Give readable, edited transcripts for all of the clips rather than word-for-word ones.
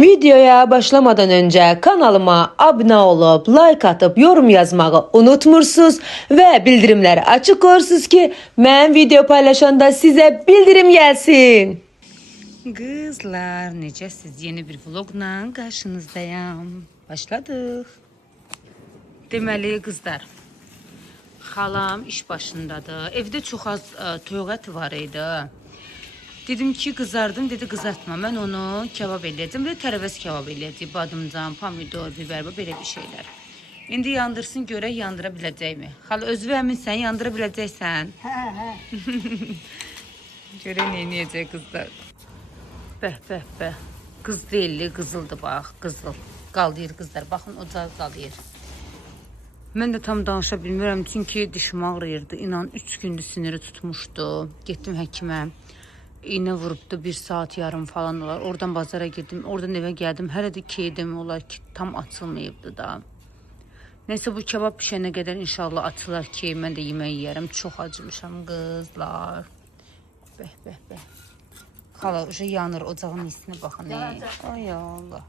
Videoya başlamadan önce kanalıma abone olup like atıp yorum yazmayı unutmursunuz ve bildirimleri açık koyursunuz ki ben video paylaşanda size bildirim gelsin. Kızlar, necəsiz? Yeni bir vlogla karşınızdayım. Başladık. Deməli kızlar, xalam iş başındadır. Evdə çox az toyuq əti var idi. Dedim ki kızardım, dedi kızartma. Ben onu kebab eləyəcəm və tərəvəz kebab eləyəcəm. Badımcan, pomidor, biber, belə bir şeyler. İndi yandırsın görək yandıra biləcəkmi? Xala özü əminsən yandıra biləcəksən. Hə. Görək nə edəcək kızlar. Bəh. Qız deyilli, qızıldı bax, qızıl. Qalayır qızlar, baxın ocağı qalayır. Mən də tam danışa bilmirəm çünki dişim ağrıyırdı. İnan 3 gündür siniri tutmuşdu. Getdim həkimə. İğne vurubdu 1 saat yarım falan olar. Oradan bazara girdim. Oradan eve geldim. Hələ də keydim olar ki tam açılmayıbdı da. Neyse bu kebab pişene kadar inşallah açılar ki mən də yemək yiyərəm. Çox acımışam kızlar. Bəh. Xala uşa yanır ocağın istinə baxın. Ay Allah.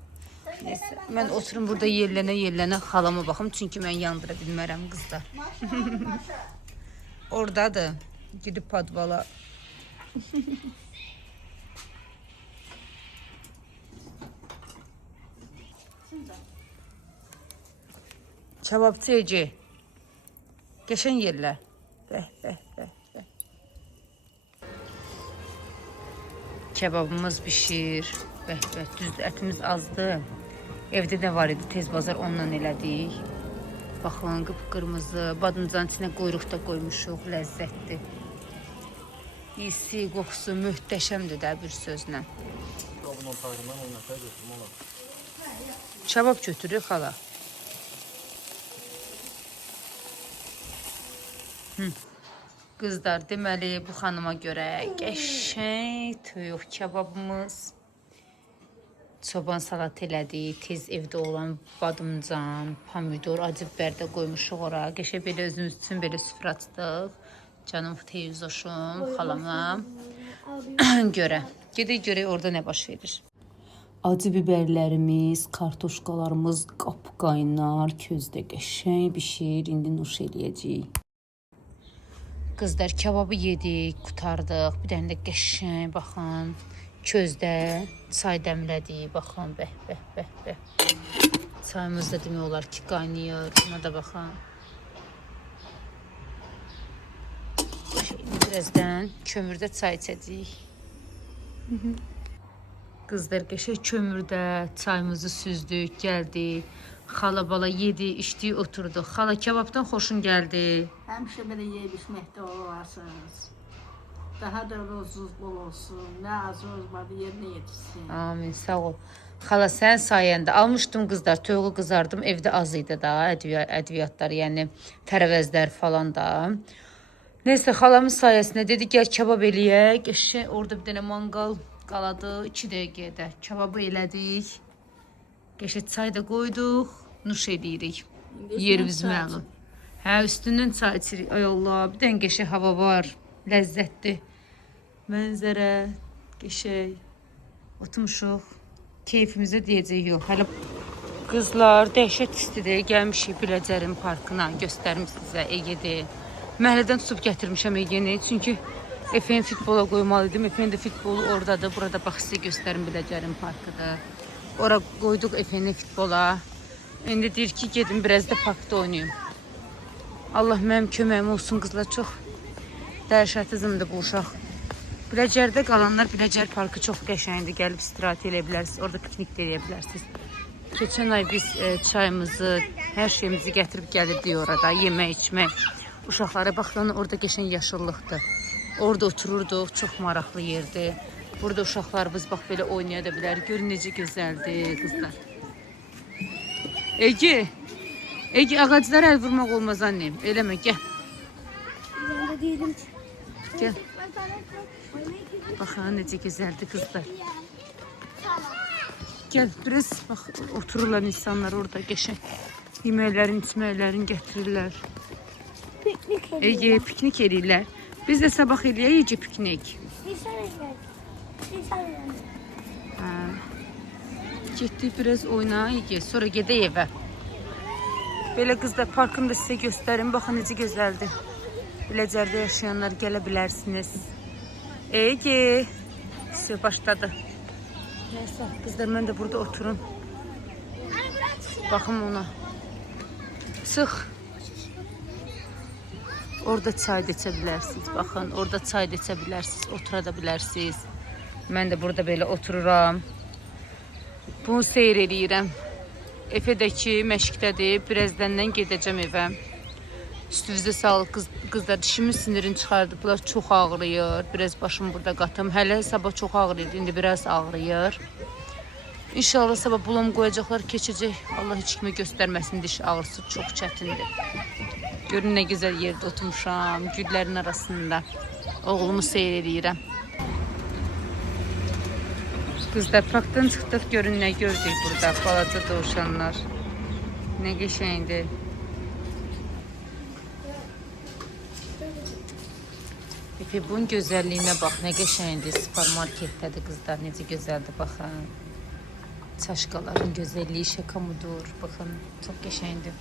Neyse mən oturum burada yerlənə xalama baxım. Çünki mən yandıra bilmərəm qızlar. Oradadır. Gidip padvala. Kebapçı Ece. Geçen yerler. Bəh. Kebabımız pişir. Bəh. Düz etimiz azdı. Evde de var idi. Tez bazar ondan elədik. Baxın qıpqırmızı. Badımcan içine quyruq da qoymuşuq. Ləzzətli. İyisi, qoxusu möhtəşəmdir də bir sözlə. Kebab götürür xala. Kızlar deməli bu xanıma görə qəşəng toyuq kebabımız. Çoban salat elədik. Tez evdə olan badımcan, pomidor, acı biber də qoymuşuq ora. Qəşəng belə özümüz üçün belə süfrə açdıq. Canım teyzoşum, xalama görə. Gedək görək orada nə baş verir. Acı biberlərimiz, kartoşkalarımız qapqaynar, közdə qəşəng bişir. İndi nuş eləyəcəyik. Kızlar kebabı yedik, qutardıq. Bir dənə də qəşəng baxın. Közdə çay dəmlədik. Baxın, bəh. Çayımız da demək olar ki qaynayır. Buna da baxın. Birazdan kömürdə çay içəcəyik. Qızlar qəşəng kömürdə çayımızı süzdük, gəldik. Xala bala yedi, içdik, oturduq. Xala kebabdan xoşun gəldi. Həmişə belə yeyib içməkdə olasınız. Daha da rozunuz bol olsun. Nə azınız var yerinə yetişsin. Amin, sağ ol. Xala sən sayəndə almışdım qızlar, toyuğu qızardım. Evdə az idi da ədviyyatlar, yəni tərəvəzlər falan da. Neyse xalamın sayəsində dedi gəl kebab eləyək. Qəşəng orada bir dənə manqal qaladı 2 dəqiqədə. Kebabı elədik. Qəşəng çay da qoyduq. Nuş edirik. Yerimiz məlum. Hə, üstündən çay içirik. Ay Allah, bir dənə qəşəng hava var. Ləzzətli. Mənzərə, qəşəng. Oturmuşuq. Keyfimizə deyəcək yox. Hələ qızlar dəhşət istidir. Gəlmişik Biləcərin parkına. Göstərim sizə Ege'də. Məhəllədən tutub gətirmişəm Ege'ni. Çünki Efe'nin futbola qoymalıydım. Efe'nin də futbolu oradadır. Burada bax sizə göstərim Biləcərin parkıdır. Ora qoyduq Efe'ni futbola. İndi deyir ki gedin biraz da parkda oynayın. Allah mənim köməyim olsun qızlar, çox dəhşətizmdir bu uşaq. Biləcərdə qalanlar Biləcər parkı çox qəşəngdir. Gəlib istirahət edə bilərsiniz. Orada piknik də edə bilərsiniz. Keçən ay biz çayımızı, hər şeyimizi gətirib gəlirdik orada. Yemək, içmək. Uşaqlara baxın orada qəşəng yaşıllıqdır. Orada otururduq. Çox maraqlı yerdir. Burada uşaqlarımız bax belə oynaya da bilər. Görün necə gözəldir qızlar. Ege ağaclara el vurmaq olmaz annem. Eləmə, gəl. Gəl. Baxın necə gözəldir qızlar. Gəl, biraz bax otururlar insanlar orada qəşəng. Yeməklərin, içməklərin gətirirlər. Ege piknik eləyirlər. Biz də sabah eləyək Ege piknik. Getdik biraz oynayıq, sonra gedək evə. Belə qızlar parkını da sizə göstərim. Baxın necə gözəldir. Biləcərdə yaşayanlar gələ bilərsiniz. Ege. Başladı. Neyse qızlar mən də burada oturum. Baxın ona. Çıx. Orada çay da içə bilərsiniz. Baxın, orada çay da içə bilərsiniz. Otura da bilərsiniz. Mən də burada belə otururam. Bunu seyr eləyirəm. Efədəki məşqdədir. Birazdan gedəcəm evə. Üstünüzə sağlıq qızlar. Dişimin sinirini çıxardıblar. Çox ağrıyır. Biraz başımı burada qatım. Hələ sabah çox ağrıyır. İndi biraz ağrıyır. İnşallah sabah bulam qoyacaqlar, keçəcək. Allah heç kimə göstərməsin, diş ağrısı çox çətindir. Görün nə gözəl yerdə oturmuşam. Güllərin arasında. Oğlumu seyr eləyirəm. Qızlar parkdan çıxdıq. Görün nə gördük burada. Balaca dovşanlar. Nə qəşəngdir. Bunun gözəlliyinə bax, nə qəşəngdir. Supermarketdədir qızlar, necə gözəldir, baxın. Çaşqaların gözəlliyi şakamudur, baxın, çox qəşəngdir.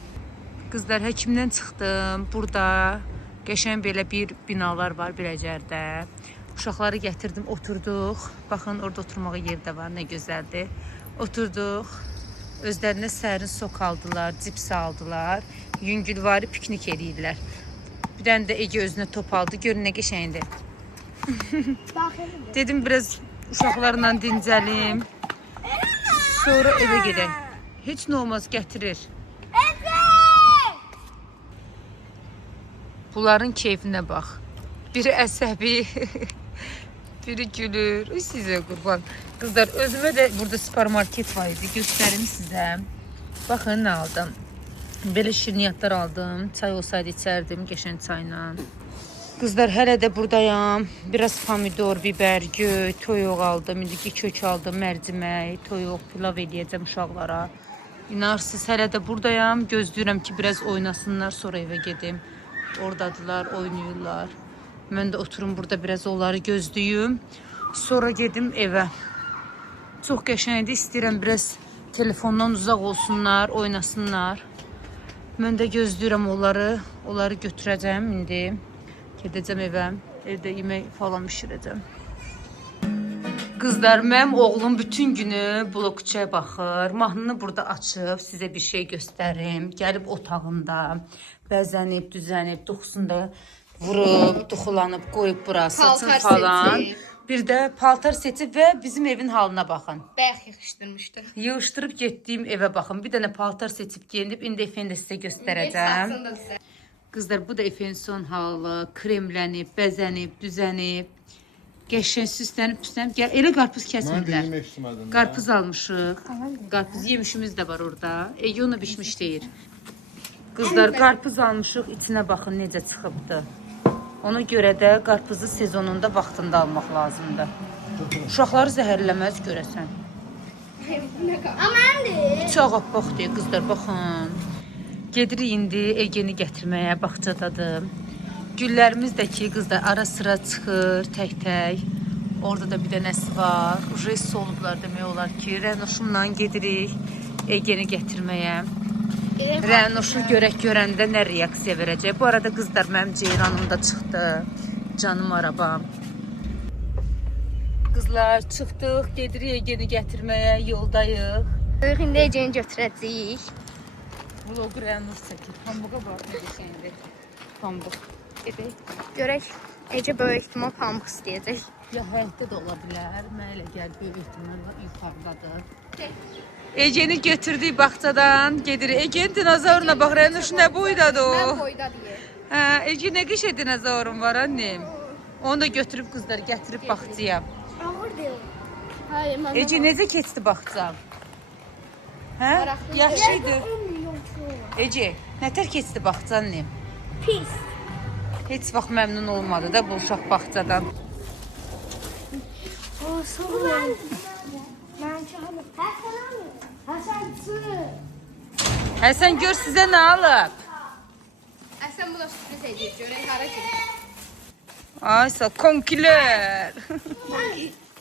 Qızlar, həkimdən çıxdım. Burada qəşəng belə bir binalar var Biləcərdə. Uşaqları gətirdim, oturduq. Baxın, orada oturmağa yer də var, nə gözəldir. Oturduq, özlərinə sərin sok aldılar, cips aldılar. Yüngülvari piknik eləyirlər. Bir dənə də Ege özünə top aldı. Görün nə qəşəngdir. Dedim biraz uşaqlarla dincəlim. Sonra evə gedək. Heç nə olmaz, gətirir. Bunların keyfinə bax. Biri əsəbi, biri gülür. Sizə qurban. Qızlar, özümə də burada supermarket var idi. Göstərim sizə. Baxın nə aldım. Belə şirniyyatlar aldım. Çay olsaydı içərdim qəşəng çayla. Qızlar, hələ də buradayam. Biraz pomidor, biber, göy, toyuq aldım. İndiki kök aldım, mərcimək, toyuq, pilav eləyəcəm uşaqlara. İnarsız, hələ də buradayam. Gözləyirəm ki, biraz oynasınlar, sonra evə gedim. Oradadılar, oynayırlar. Mən də oturum burada biraz onları gözləyim. Sonra gedim evə. Çox qəşəngdir. İstəyirəm biraz telefondan uzaq olsunlar, oynasınlar. Mən də gözləyirəm onları. Onları götürəcəm indi. Gedəcəm evə. Evdə yemək falan bişirəcəm. Qızlar, mənim oğlum bütün günü blokçaya baxır. Mahnını burada açıb sizə bir şey göstərim. Gəlib otağında bəzənib, düzənib, duxusunda vurub, duxulanıb, qoyub bura, saçın falan. Bir də paltar seçib və bizim evin halına baxın. Bayaq yığışdırmışdıq. Yığışdırıb getdiyim evə baxın. Bir dənə paltar seçib geyinib, indi efendi sizə göstərəcəm. Qızlar, bu da efendi son halı, kremlənib, bəzənib, düzənib. Qəşəng süslənib, püslənib. Gəl, elə qarpız kəsmirlər. Qarpız almışıq. Qarpız yemişimiz də var orada. Yonu bişmiş deyir. Qızlar, qarpız almışıq. İçinə baxın necə çıxıbdı. Ona görə də qarpızı sezonunda vaxtında almaq lazımdır. Uşaqları zəhərləməz görəsən. İçi ağappaq deyir qızlar, baxın. Gedirik indi Egeni gətirməyə, bağçadadır. Güllərimiz də ki qızlar ara sıra çıxır tək-tək. Orada da bir dənəsi var. Uje solublar demək olar ki. Rənoşumla gedirik Egeni gətirməyə. Rənoşu görəndə nə reaksiya verəcək. Bu arada qızlar, mənim ceyranım da çıxdı. Canım arabam. Qızlar, çıxdıq, gedirik Egeni gətirməyə, yoldayıq. İndi Eceni götürəcəyik. Vlogu Rənoş çəkir. Pambuğa bax, nə qəşəngdir. Pambıq. Gedək. Görək, Ece böyük ehtimal pamuk istəyəcək. Ya həyətdə də ola bilər. Mənə elə gəl, böyük ehtimal yuxarıdadır. Eceni götürdük bağçadan, gedirik. Egen dinozoruna bax, Rənoş nə boydadır o? Mən boyda deyir. Hə, Ege nə qəşəng dinozorun var annem. Onu da götürüb qızlar, gətirib bağçaya. Ağır deyil. Hayır, mən. Ece necə keçdi bağçam? Hə? Yaxşı idi. Ece, nətər keçdi bağça annem? Pis. Heç vaxt məmnun olmadı da bu uşaq bağçadan. O, soğuk. Mən çalım. Həsənçi. Həsən, gör sizə nə alıb? Həsən buna sürpriz edir. Görək hara gedir. Ay, sağ konkilər.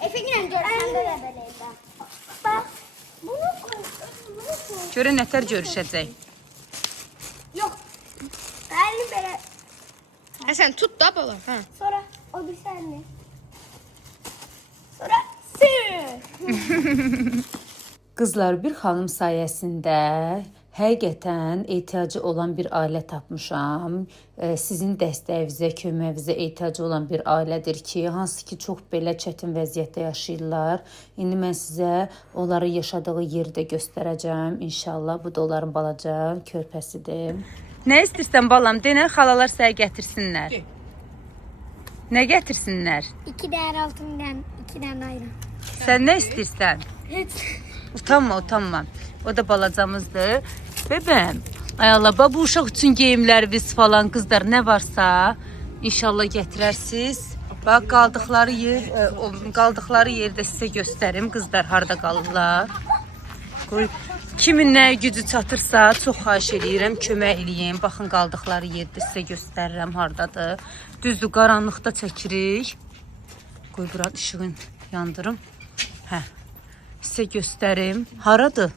Efe giren görsen de böyleydi. Bak, bunu Görə nətər görüşəcək. Yok. Elini böyle. Ha sen tut da bala. Ha. Sonra o bir sende. Sonra sür. Qızlar, bir xanım sayəsində həqiqətən ehtiyacı olan bir ailə tapmışam. Sizin dəstəyinizə, köməyinizə ehtiyacı olan bir ailədir ki, hansı ki çox belə çətin vəziyyətdə yaşayırlar. İndi mən sizə onları yaşadığı yeri də göstərəcəm. İnşallah bu da onların balaca körpəsidir. Nə istəyirsən balam? Denə xalalar sənə gətirsinlər. Nə gətirsinlər? 2 değer altından 2 tane ayran. Sən nə istəyirsən? Hiç. Utanma. O da balacamızdır. Bebəm. Ay Allah, bu uşaq üçün geyimləriniz falan, qızlar nə varsa inşallah gətirərsiniz. Bax, qaldıqları yerdə sizə göstərim. Qızlar harda qalırlar. Kimin nə gücü çatırsa, çox xahiş edirəm, kömək eləyin. Baxın, qaldıqları yerdə sizə göstərirəm hardadır. Düzdür, qaranlıqda çəkirik. Qoy, bura işığın yandırım. Hə. Sizə göstərim. Haradır?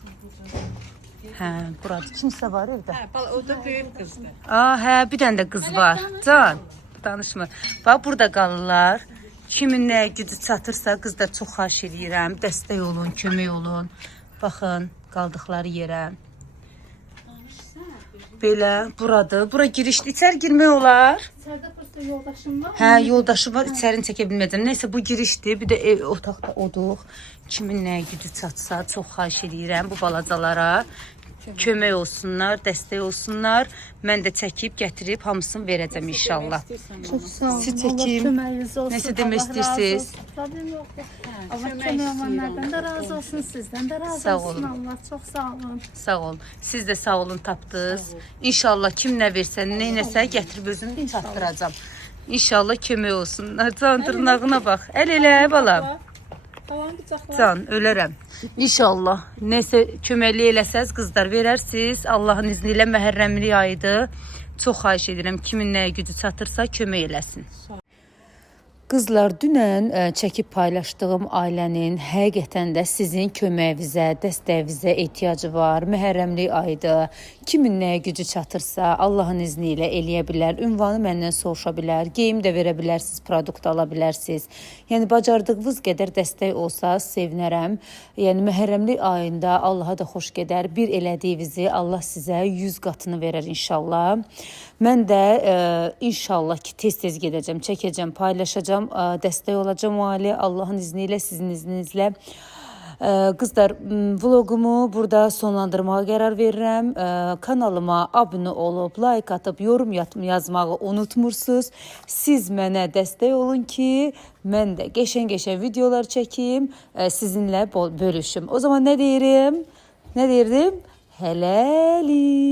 Hə, burada kimsə var evdə. Hə, o da böyük qızdır. Hə, bir dənə də qız var. Can, danışma. Bax, burada qalırlar. Kimin nə gücü çatırsa, qızlar çox xahiş edirəm. Dəstək olun, kömək olun. Baxın, qaldıqları yerə. Belə, buradır. Bura girişli. İçəri girmək olar. İçeride просто yoldaşım var. Hə, yoldaşım var, içərini çəkə bilməyəcəm. Nəysə, bu girişdir. Bir də otaqda oduq. Kimin nə gücü çatsa, çox xahiş edirəm bu balacalara. Kömək olsunlar, dəstək olsunlar. Mən də çəkib, gətirib hamısını verəcəm inşallah. Çok sağ olun. Siz çəkim. Köməyiniz olsun. Nəsə demək Allah razı istəyirsiniz? olsun. Problem yok. Allah kömək olanlardan da razı olsun. Sizden de razı Sağ olsun. olun. Allah çok sağ olun. Sağ ol. Siz də sağ olun, tapdınız. İnşallah kim nə versə, neynəsə gətirib özünü çatdıracam. İnşallah kömək olsunlar. Can, dırnağına bax. Əl elə, balam. Can, ölərəm. İnşallah. Nəsə köməkli eləsəz, qızlar verərsiniz. Allahın izni ilə Məhərrəmlik ayıdır. Çox xahiş edirəm, kimin nəyə gücü çatırsa kömək eləsin. Qızlar, dünən çəkib paylaşdığım ailənin həqiqətən də sizin köməyinizə, dəstəyinizə ehtiyacı var. Məhərrəmlik ayıdır. Kimin nəyə gücü çatırsa, Allahın izni ilə eləyə bilər. Ünvanı məndən soruşa bilər. Geyim də verə bilərsiniz, produkt ala bilərsiniz. Yəni, bacardığınız qədər dəstək olsa sevinərəm. Yəni, Məhərrəmlik ayında Allaha da xoş gedər. Bir elədiyinizi Allah sizə 100 qatını verər inşallah. Mən də inşallah ki, tez-tez gedəcəm, çəkəcəm, paylaşacağım, dəstək olacağım o ailə. Allahın izni ilə, sizin izninizlə. Qızlar, vlogumu burada sonlandırmağa qərar verirəm. Kanalıma abunə olub, like atıb, yorum yazmağı unutmursunuz. Siz mənə dəstək olun ki, mən də qəşəng-qəşəng videolar çəkim, sizinlə bölüşüm. O zaman nə deyirdim? Hələlik.